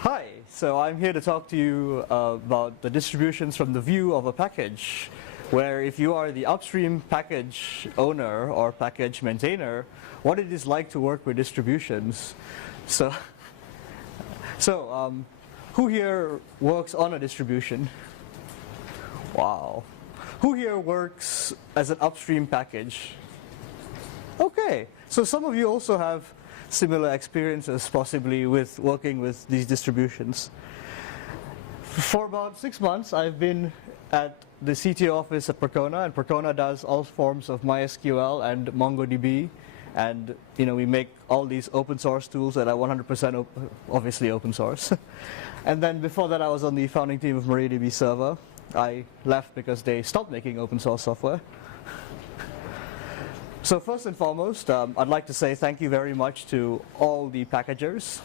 Hi, so I'm here to talk to you about the distributions from the view of a package, where if you are the upstream package owner or package maintainer, what it is like to work with distributions. So who here works on a distribution? Wow. Who here works as an upstream package? Okay, so some of you also have similar experiences possibly with working with these distributions. For about 6 months I've been at the CTO office at Percona, and Percona does all forms of MySQL and MongoDB, and we make all these open source tools that are 100% obviously open source. And then before that I was on the founding team of MariaDB Server. I left because they stopped making open source software. So first and foremost, I'd like to say thank you very much to all the packagers,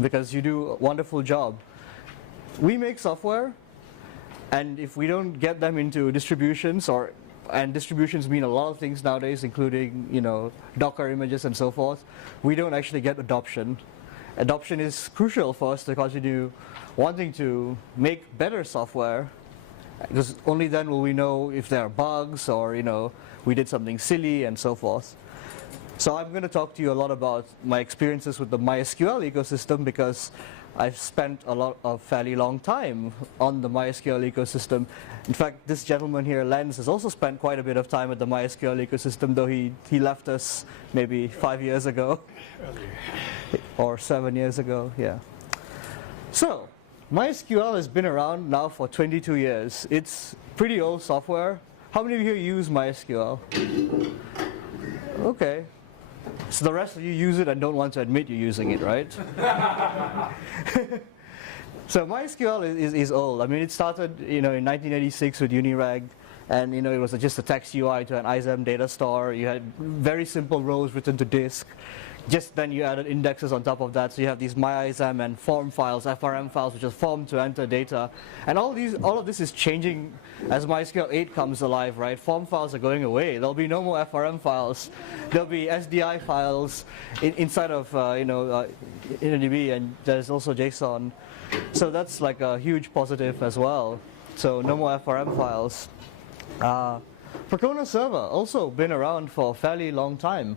because you do a wonderful job. We make software, and if we don't get them into distributions, and distributions mean a lot of things nowadays, including Docker images and so forth, we don't actually get adoption. Adoption is crucial for us to continue wanting to make better software, because only then will we know if there are bugs or we did something silly and so forth. So I'm going to talk to you a lot about my experiences with the MySQL ecosystem, because I've spent a fairly long time on the MySQL ecosystem. In fact, this gentleman here, Lenz, has also spent quite a bit of time at the MySQL ecosystem, though he left us maybe 5 years ago. Or 7 years ago, yeah. So MySQL has been around now for 22 years. It's pretty old software. How many of you use MySQL? Okay. So the rest of you use it and don't want to admit you're using it, right? So MySQL is old. I mean, it started in 1986 with Unirag, and it was just a text UI to an ISAM data store. You had very simple rows written to disk. Just then you added indexes on top of that, so you have these myISAM and form files, FRM files, which are formed to enter data. And all of this is changing as MySQL 8 comes alive, right? Form files are going away. There'll be no more FRM files. There'll be SDI files inside of InnoDB, and there's also JSON. So that's like a huge positive as well. So no more FRM files. Percona Server also been around for a fairly long time.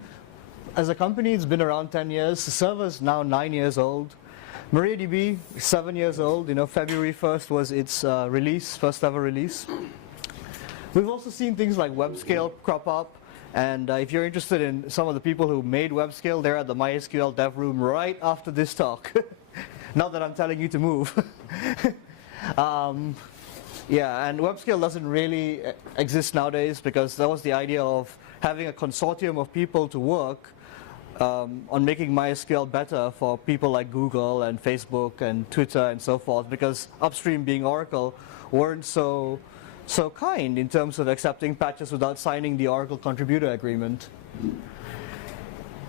As a company, it's been around 10 years. The server's now 9 years old. MariaDB, 7 years old. February 1st was its first ever release. We've also seen things like WebScale crop up. And if you're interested in some of the people who made WebScale, they're at the MySQL dev room right after this talk. Not that I'm telling you to move. Yeah, and WebScale doesn't really exist nowadays, because that was the idea of having a consortium of people to work on making MySQL better for people like Google and Facebook and Twitter and so forth, because upstream, being Oracle, weren't so kind in terms of accepting patches without signing the Oracle contributor agreement.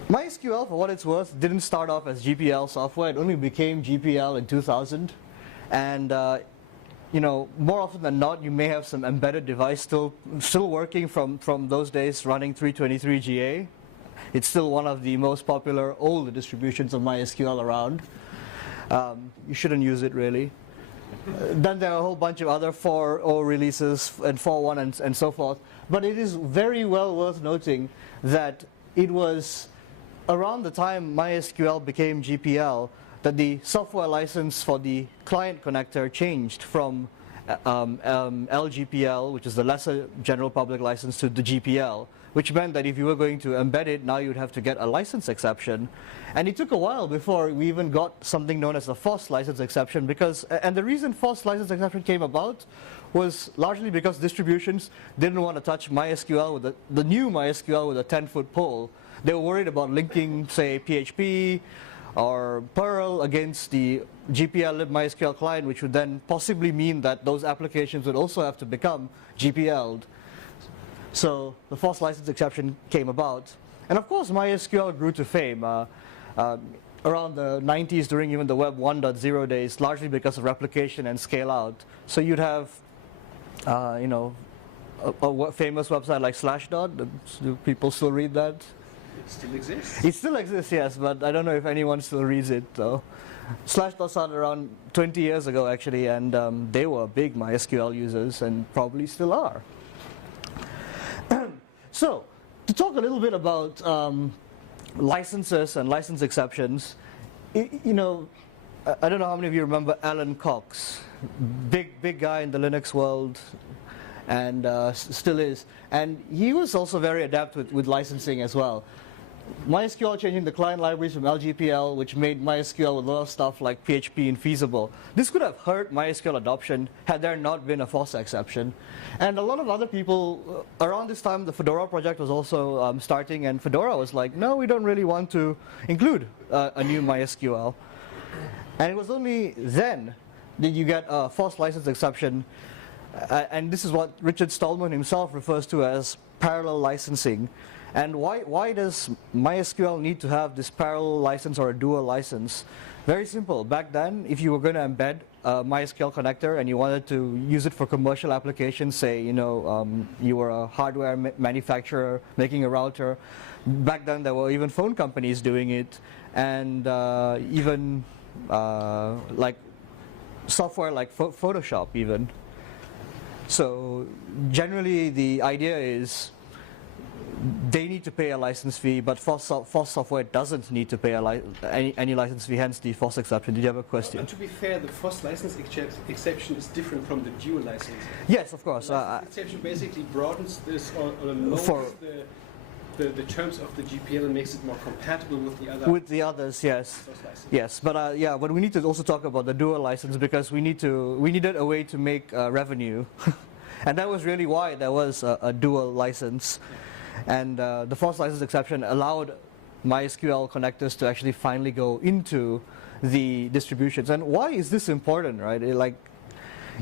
MySQL, for what it's worth, didn't start off as GPL software. It only became GPL in 2000. And more often than not, you may have some embedded device still working from those days running 323 GA. It's still one of the most popular older distributions of MySQL around. You shouldn't use it, really. Then there are a whole bunch of other 4.0 releases and 4.1 and so forth. But it is very well worth noting that it was around the time MySQL became GPL that the software license for the client connector changed from LGPL, which is the lesser general public license, to the GPL, which meant that if you were going to embed it, now you'd have to get a license exception. And it took a while before we even got something known as the FOSS license exception, and the reason FOSS license exception came about was largely because distributions didn't want to touch MySQL with the new MySQL with a 10-foot pole. They were worried about linking, say, PHP or Perl against the GPL lib MySQL client, which would then possibly mean that those applications would also have to become GPL'd. So the FOSS license exception came about. And of course, MySQL grew to fame around the 90s, during even the Web 1.0 days, largely because of replication and scale out. So you'd have a famous website like Slashdot. Do people still read that? It still exists. It still exists, yes, but I don't know if anyone still reads it, though. Slashdot started around 20 years ago, actually, and they were big MySQL users and probably still are. So, to talk a little bit about licenses and license exceptions, you know, I don't know how many of you remember Alan Cox, big guy in the Linux world, and still is. And he was also very adept with licensing as well. MySQL changing the client libraries from LGPL, which made MySQL with a lot of stuff like PHP infeasible. This could have hurt MySQL adoption had there not been a FOSS exception. And a lot of other people, around this time, the Fedora project was also starting, and Fedora was like, no, we don't really want to include a new MySQL. And it was only then that you get a FOSS license exception, and this is what Richard Stallman himself refers to as parallel licensing. And why does MySQL need to have this parallel license or a dual license? Very simple. Back then, if you were going to embed a MySQL connector and you wanted to use it for commercial applications, say, you know, you were a hardware manufacturer making a router. Back then, there were even phone companies doing it, and even like software like Photoshop even. So generally, the idea is they need to pay a license fee, but FOSS software doesn't need to pay any license fee, hence the FOSS exception. Did you have a question? To be fair, the FOSS license exception is different from the dual license. Yes, of course. The exception basically broadens this or lowers the terms of the GPL and makes it more compatible with the other. With the others, yes. Yes, but yeah, but we need to also talk about the dual license because we needed a way to make revenue, and that was really why there was a dual license. Yeah. And the FOSS license exception allowed MySQL connectors to actually finally go into the distributions. And why is this important, right? Like,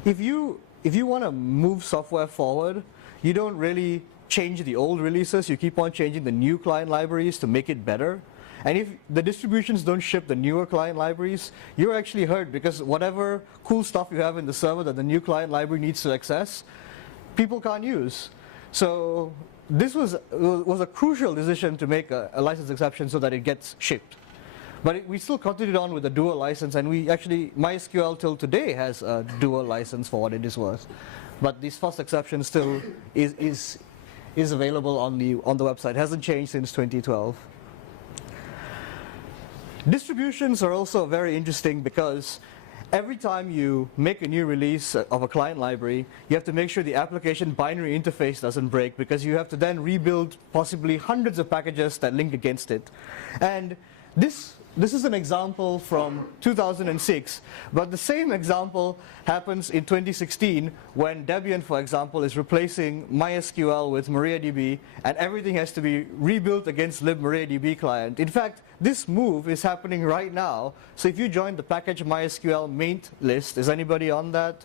if you want to move software forward, you don't really change the old releases. You keep on changing the new client libraries to make it better. And if the distributions don't ship the newer client libraries, you're actually hurt because whatever cool stuff you have in the server that the new client library needs to access, people can't use. So this was a crucial decision to make a license exception so that it gets shipped. But we still continued on with a dual license, and we actually, MySQL till today has a dual license for what it is worth. But this FOSS exception still is available on the website. It hasn't changed since 2012. Distributions are also very interesting because every time you make a new release of a client library, you have to make sure the application binary interface doesn't break because you have to then rebuild possibly hundreds of packages that link against it. And this is an example from 2006, but the same example happens in 2016 when Debian, for example, is replacing MySQL with MariaDB, and everything has to be rebuilt against libMariaDB client. In fact, this move is happening right now. So if you join the package MySQL main list, is anybody on that?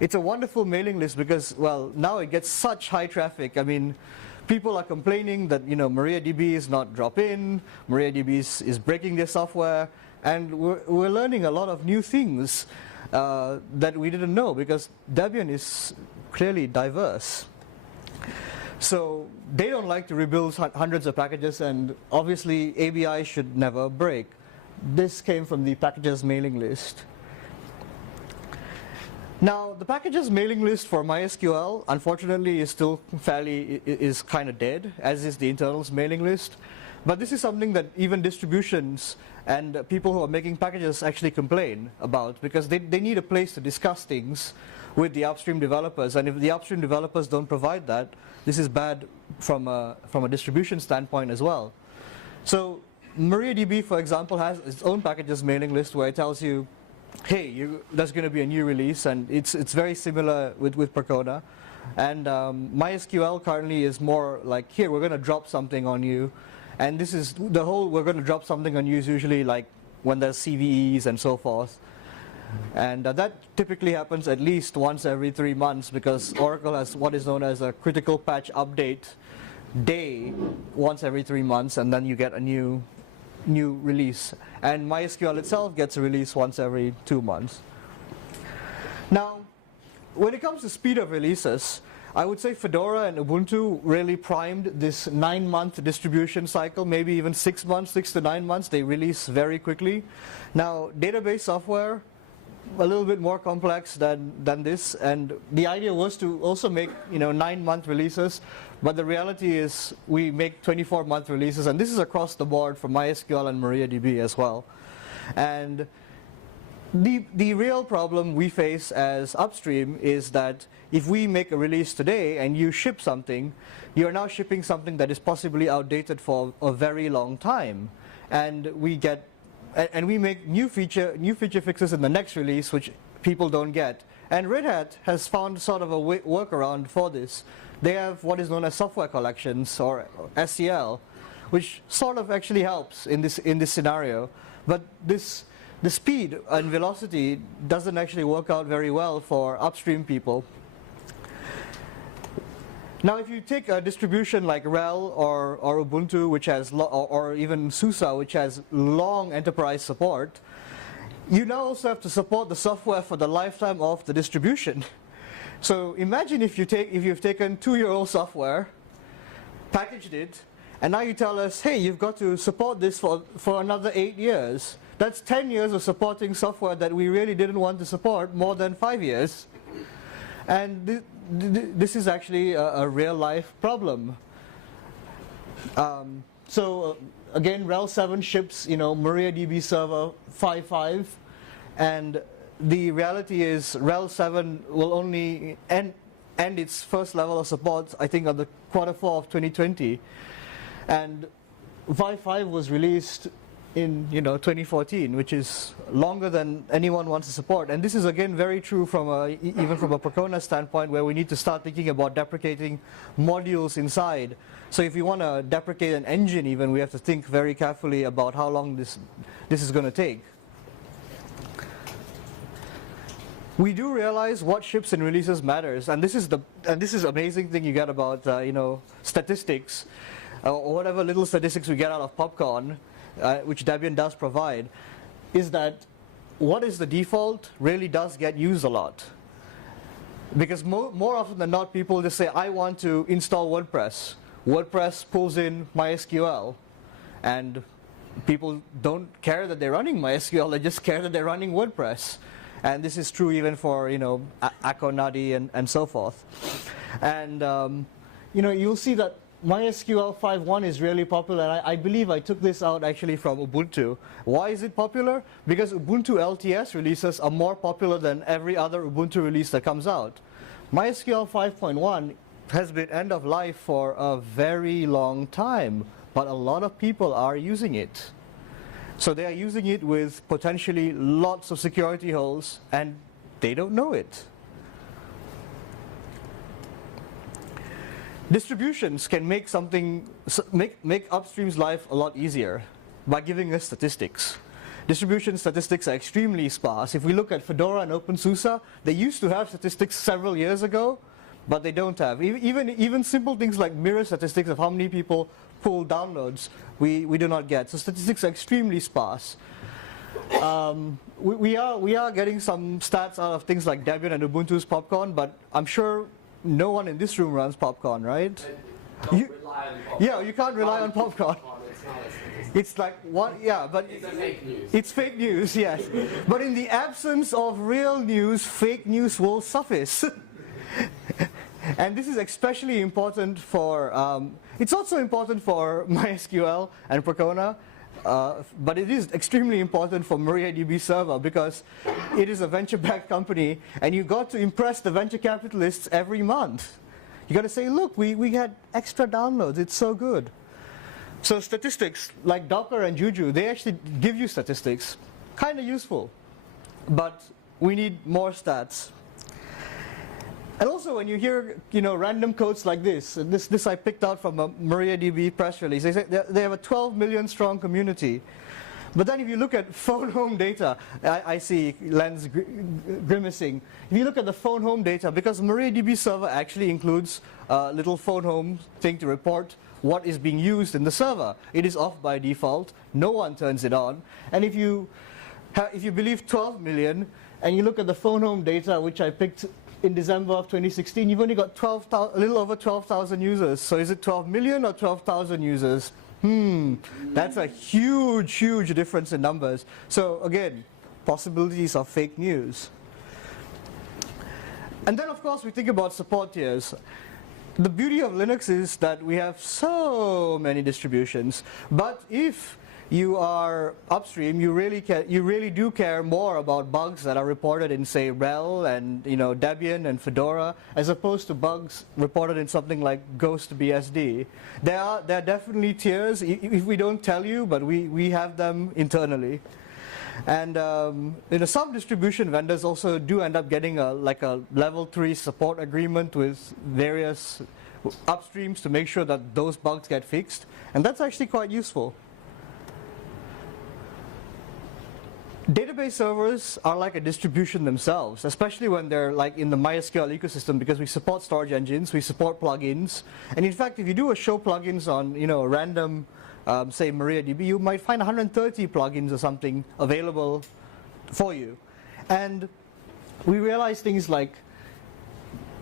It's a wonderful mailing list because, well, now it gets such high traffic. I mean, people are complaining that, you know, MariaDB is not drop-in, MariaDB is breaking their software, and we're learning a lot of new things that we didn't know because Debian is clearly diverse. So they don't like to rebuild hundreds of packages, and obviously ABI should never break. This came from the packages mailing list. Now, the packages mailing list for MySQL, unfortunately, is still is kind of dead, as is the internals mailing list. But this is something that even distributions and people who are making packages actually complain about because they need a place to discuss things with the upstream developers. And if the upstream developers don't provide that, this is bad from a distribution standpoint as well. So MariaDB, for example, has its own packages mailing list where it tells you, hey, there's going to be a new release, and it's very similar with Percona. And MySQL currently is more like, here, we're going to drop something on you. And this is the whole, we're going to drop something on you is usually like when there's CVEs and so forth. And that typically happens at least once every 3 months because Oracle has what is known as a critical patch update day once every 3 months, and then you get a new release. And MySQL itself gets a release once every 2 months. Now, when it comes to speed of releases, I would say Fedora and Ubuntu really primed this 9-month distribution cycle, maybe even 6 months, 6 to 9 months. They release very quickly. Now, database software, a little bit more complex than this, and the idea was to also make 9-month releases, but the reality is we make 24-month releases, and this is across the board for MySQL and MariaDB as well. And the real problem we face as upstream is that if we make a release today and you ship something, you're now shipping something that is possibly outdated for a very long time, and we make new feature fixes in the next release which people don't get. And Red Hat has found sort of a workaround for this. They have what is known as software collections, or SCL, which sort of actually helps in this scenario. But the speed and velocity doesn't actually work out very well for upstream people. Now, if you take a distribution like RHEL or Ubuntu, which has or even SUSE, which has long enterprise support, you now also have to support the software for the lifetime of the distribution. So imagine if you've taken 2-year-old software, packaged it, and now you tell us, hey, you've got to support this for another 8 years. That's 10 years of supporting software that we really didn't want to support more than 5 years. And this is actually a real-life problem. Again, RHEL 7 ships, MariaDB server 5.5, and the reality is RHEL 7 will only end its first level of support, I think, on the Q4 of 2020. And 5.5 was released in 2014, which is longer than anyone wants to support. And this is again very true from even from a Percona standpoint, where we need to start thinking about deprecating modules inside. So if we want to deprecate an engine even, we have to think very carefully about how long this is going to take. We do realize what ships and releases matters, and this is amazing thing you get about statistics, or whatever little statistics we get out of Popcorn, which Debian does provide, is that what is the default really does get used a lot. Because more often than not, people just say, I want to install WordPress. WordPress pulls in MySQL, and people don't care that they're running MySQL, they just care that they're running WordPress. And this is true even for Akonadi and so forth. And you'll see that MySQL 5.1 is really popular, and I believe I took this out actually from Ubuntu. Why is it popular? Because Ubuntu LTS releases are more popular than every other Ubuntu release that comes out. MySQL 5.1 has been end of life for a very long time, but a lot of people are using it. So they are using it with potentially lots of security holes, and they don't know it. Distributions can make upstream's life a lot easier by giving us statistics. Distribution statistics are extremely sparse. If we look at Fedora and OpenSUSE, they used to have statistics several years ago, but they don't have. Even simple things like mirror statistics of how many people pull downloads, we do not get. So statistics are extremely sparse. We are getting some stats out of things like Debian and Ubuntu's Popcorn, but I'm sure no one in this room runs Popcorn, right? Rely on Popcorn. Yeah, you can't rely on Popcorn. It's like what? Yeah, but it's fake news. It's fake news, yes. But in the absence of real news, fake news will suffice. And this is especially important for. It's also important for MySQL and Percona, but it is extremely important for MariaDB Server because it is a venture-backed company, and you got to impress the venture capitalists every month. You got to say, look, we had extra downloads. It's so good. So statistics like Docker and Juju, they actually give you statistics, kind of useful, but we need more stats. And also, when you hear random quotes like this I picked out from a MariaDB press release. They say they have a 12 million strong community. But then if you look at phone home data, I see Len's grimacing. If you look at the phone home data, because MariaDB server actually includes a little phone home thing to report what is being used in the server. It is off by default. No one turns it on. And if you believe 12 million, and you look at the phone home data, which I picked in December of 2016, you've only got a little over 12,000 users. So is it 12 million or 12,000 users? That's a huge, huge difference in numbers. So again, possibilities of fake news. And then of course we think about support tiers. The beauty of Linux is that we have so many distributions, but if you are upstream, you really do care more about bugs that are reported in, say, RHEL and Debian and Fedora, as opposed to bugs reported in something like Ghost BSD. There are definitely tiers. If we don't tell you, but we have them internally. And some distribution vendors also do end up getting a level 3 support agreement with various upstreams to make sure that those bugs get fixed, and that's actually quite useful. Database servers are like a distribution themselves, especially when they're like in the MySQL ecosystem, because we support storage engines, we support plugins, and in fact, if you do a show plugins on a random, say MariaDB, you might find 130 plugins or something available for you. And we realize things like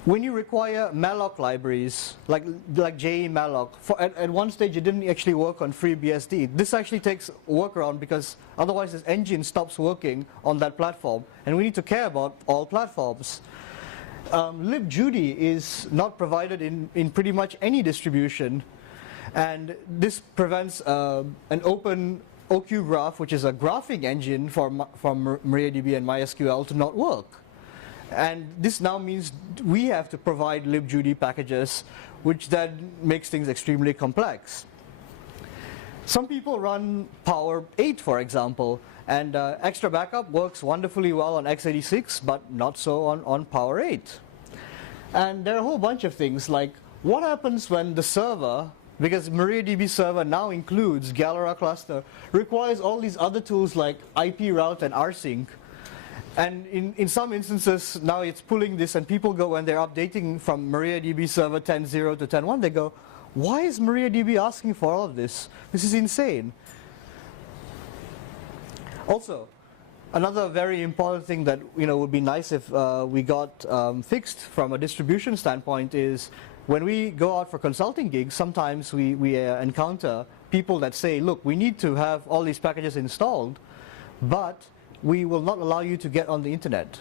when you require malloc libraries, like JE-malloc, at one stage it didn't actually work on FreeBSD. This actually takes workaround because otherwise this engine stops working on that platform, and we need to care about all platforms. libjudy is not provided in pretty much any distribution, and this prevents an open OQ graph, which is a graphing engine from MariaDB and MySQL, to not work. And this now means we have to provide libjudy packages, which then makes things extremely complex. Some people run Power 8, for example, and extra backup works wonderfully well on x86, but not so on Power 8. And there are a whole bunch of things, like what happens when the server, because MariaDB server now includes Galera cluster, requires all these other tools like IP route and rsync. And in some instances, now it's pulling this, and people go, when they're updating from MariaDB server 10.0 to 10.1, they go, why is MariaDB asking for all of this? This is insane. Also, another very important thing that would be nice if we got fixed from a distribution standpoint is when we go out for consulting gigs, sometimes we encounter people that say, look, we need to have all these packages installed, but we will not allow you to get on the internet.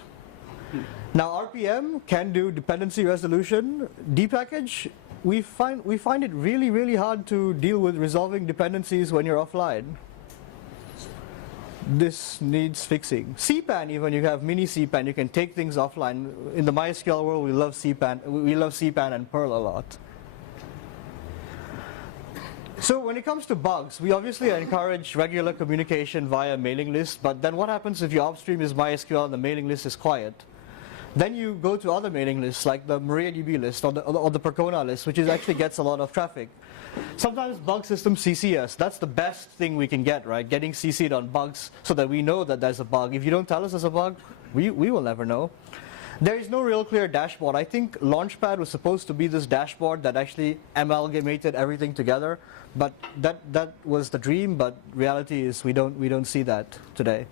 Now RPM can do dependency resolution. Dpackage, we find it really, really hard to deal with resolving dependencies when you're offline. This needs fixing. CPAN, even you have mini CPAN, you can take things offline. In the MySQL world, we love CPAN. We love CPAN and Perl a lot. So when it comes to bugs, we obviously encourage regular communication via mailing list, but then what happens if your upstream is MySQL and the mailing list is quiet? Then you go to other mailing lists like the MariaDB list or the Percona list, which actually gets a lot of traffic. Sometimes bug systems CC us. That's the best thing we can get, right? Getting CC'd on bugs so that we know that there's a bug. If you don't tell us there's a bug, we will never know. There is no real clear dashboard. I think Launchpad was supposed to be this dashboard that actually amalgamated everything together, but that was the dream. But reality is we don't see that today.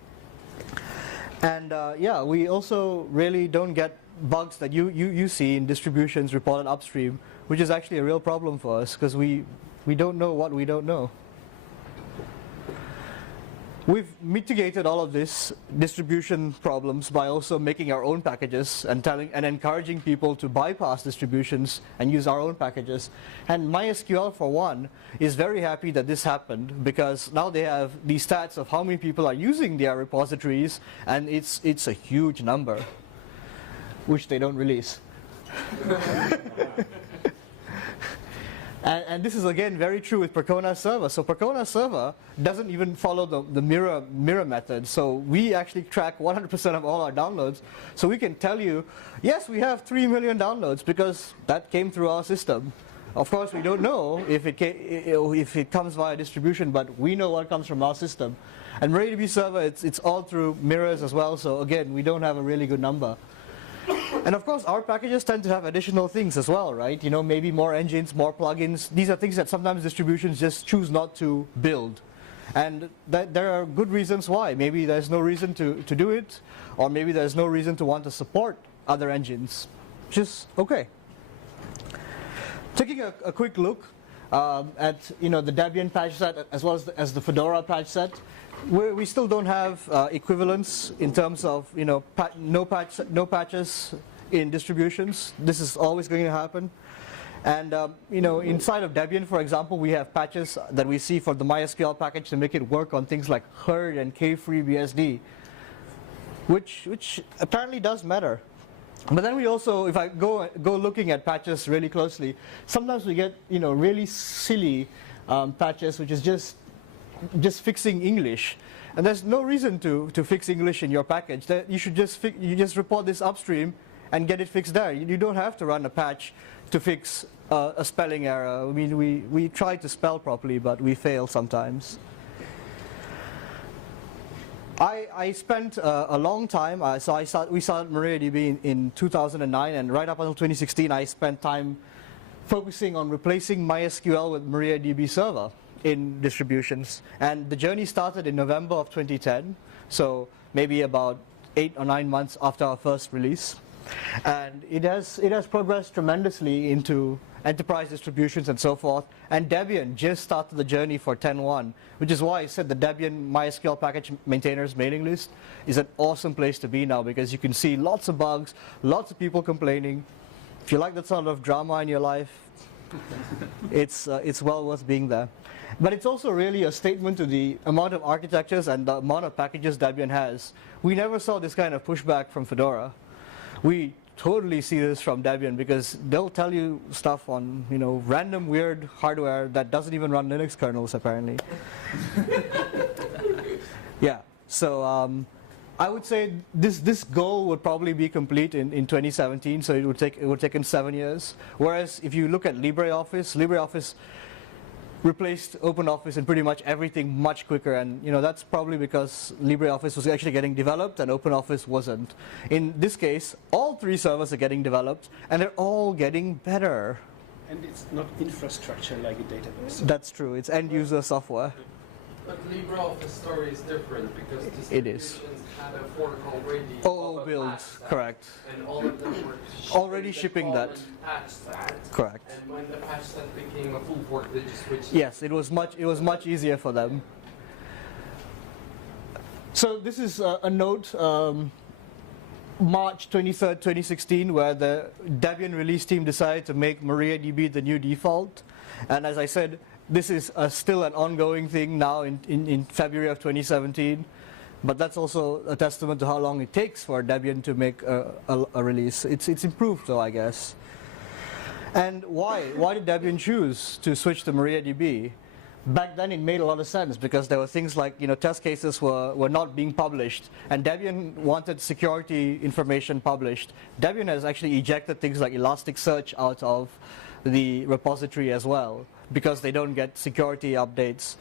And yeah, we also really don't get bugs that you see in distributions reported upstream, which is actually a real problem for us because we don't know what we don't know. We've mitigated all of this distribution problems by also making our own packages and encouraging people to bypass distributions and use our own packages. And MySQL, for one, is very happy that this happened because now they have these stats of how many people are using their repositories, and it's a huge number, which they don't release. And this is again very true with Percona server. So Percona server doesn't even follow the mirror method. So we actually track 100% of all our downloads. So we can tell you, yes, we have 3 million downloads because that came through our system. Of course, we don't know if it comes via distribution, but we know what comes from our system. And MariaDB server, it's all through mirrors as well. So again, we don't have a really good number. And of course, our packages tend to have additional things as well, right? Maybe more engines, more plugins. These are things that sometimes distributions just choose not to build. And there are good reasons why. Maybe there's no reason to do it, or maybe there's no reason to want to support other engines, which is okay. Taking a quick look at the Debian patch set as well as the Fedora patch set, we still don't have equivalence in terms of no patches in distributions. This is always going to happen. And inside of Debian, for example, we have patches that we see for the MySQL package to make it work on things like herd and kFreeBSD, which apparently does matter. But then we also, if I go looking at patches really closely, sometimes we get really silly patches, which is just fixing English, and there's no reason to fix English in your package. You should just report this upstream and get it fixed there. You don't have to run a patch to fix a spelling error. I mean, we try to spell properly, but we fail sometimes. I spent a long time, we started MariaDB in 2009, and right up until 2016 I spent time focusing on replacing MySQL with MariaDB Server in distributions. And the journey started in November of 2010, so maybe about 8 or 9 months after our first release. And it has progressed tremendously into enterprise distributions and so forth. And Debian just started the journey for 10.1, which is why I said the Debian MySQL package maintainers mailing list is an awesome place to be now, because you can see lots of bugs, lots of people complaining. If you like that sort of drama in your life, it's well worth being there. But it's also really a statement to the amount of architectures and the amount of packages Debian has. We never saw this kind of pushback from Fedora. We totally see this from Debian, because they'll tell you stuff on random weird hardware that doesn't even run Linux kernels apparently. Yeah, so I would say this goal would probably be complete in 2017, so it would take in 7 years. Whereas if you look at LibreOffice replaced OpenOffice in pretty much everything much quicker, and that's probably because LibreOffice was actually getting developed and OpenOffice wasn't. In this case, all 3 servers are getting developed, and they're all getting better. And it's not infrastructure like a database. That's true. It's end-user software. But LibreOffice story is different, because It is. distributions had a fork already. All of a builds, patch set, correct. And all of them were Already shipping that. Patch set. Correct. And when the patch set became a full fork, they just switched. Yes, it was much easier for them. So this is a note, March 23rd, 2016, where the Debian release team decided to make MariaDB the new default. And as I said, this is still an ongoing thing now in February of 2017. But that's also a testament to how long it takes for Debian to make a release. It's improved though, I guess. And why? Why did Debian choose to switch to MariaDB? Back then it made a lot of sense, because there were things like test cases were not being published, and Debian wanted security information published. Debian has actually ejected things like Elasticsearch out of the repository as well, because they don't get security updates.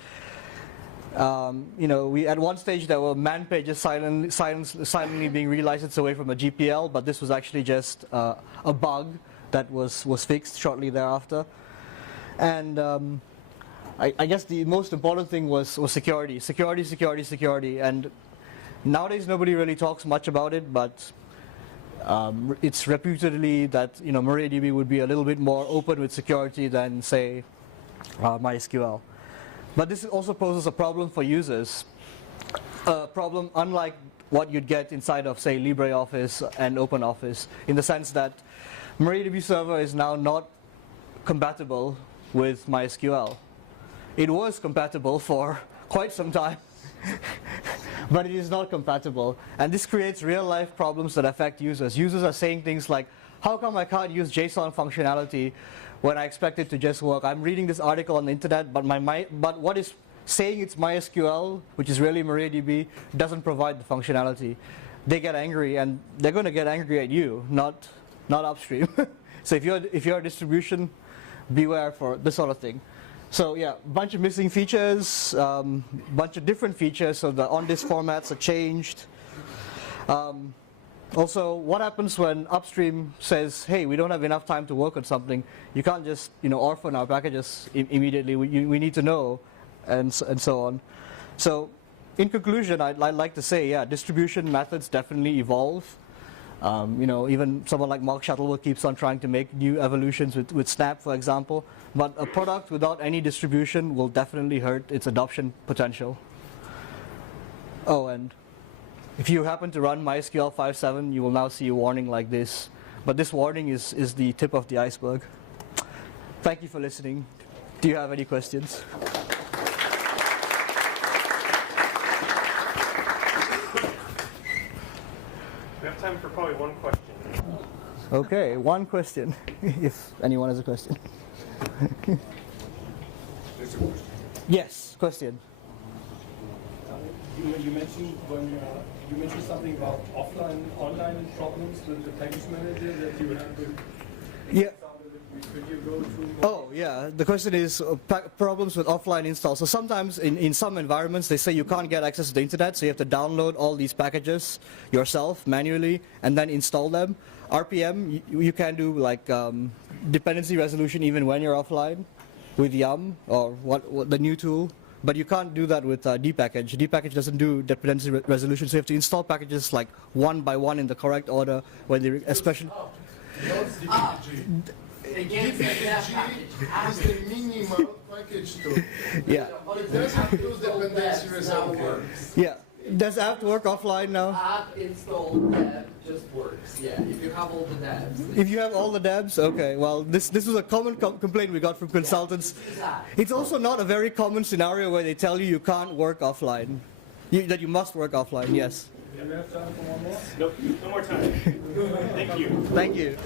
At one stage there were man pages silently being relicensed away from a GPL, but this was actually just a bug that was fixed shortly thereafter. And I guess the most important thing was security. Security. And nowadays nobody really talks much about it, but it's reputedly that MariaDB would be a little bit more open with security than, say, MySQL. But this also poses a problem for users. A problem unlike what you'd get inside of, say, LibreOffice and OpenOffice, in the sense that MariaDB Server is now not compatible with MySQL. It was compatible for quite some time, but it is not compatible. And this creates real-life problems that affect users. Users are saying things like, how come I can't use JSON functionality when I expect it to just work? I'm reading this article on the internet, but what is saying it's MySQL, which is really MariaDB, doesn't provide the functionality. They get angry, and they're going to get angry at you, not upstream. So if you're a distribution, beware for this sort of thing. So yeah, bunch of missing features, bunch of different features, so the on-disk formats are changed. Also, what happens when upstream says, hey, we don't have enough time to work on something? You can't just orphan our packages immediately. We need to know, and so on. So in conclusion, I'd like to say, yeah, distribution methods definitely evolve. You know, even someone like Mark Shuttleworth keeps on trying to make new evolutions with Snap, for example. But a product without any distribution will definitely hurt its adoption potential. Oh, and if you happen to run MySQL 5.7, you will now see a warning like this. But this warning is the tip of the iceberg. Thank you for listening. Do you have any questions? We have time for probably one question. Okay, one question, if anyone has a question. Yes, question. You mentioned you mentioned something about online problems with the package manager that you had with. Yeah. Could you go through? Oh, yeah. The question is problems with offline installs. So sometimes in some environments they say you can't get access to the internet, so you have to download all these packages yourself manually and then install them. RPM, you can do like dependency resolution even when you're offline with Yum or what the new tool. But you can't do that with dpackage. Dpackage doesn't do dependency resolution, so you have to install packages like one by one in the correct order when they especially. Against the package. Is the minimal package tool. Yeah. It doesn't do dependency resolution. Yeah. Does app work offline now? App installed dev just works. Yeah, if you have all the devs. If you have all the devs, okay. Well, this was a common complaint we got from consultants. It's also not a very common scenario where they tell you can't work offline, that you must work offline. Yes. Do we have time for one more? Nope, no more time. Thank you. Thank you.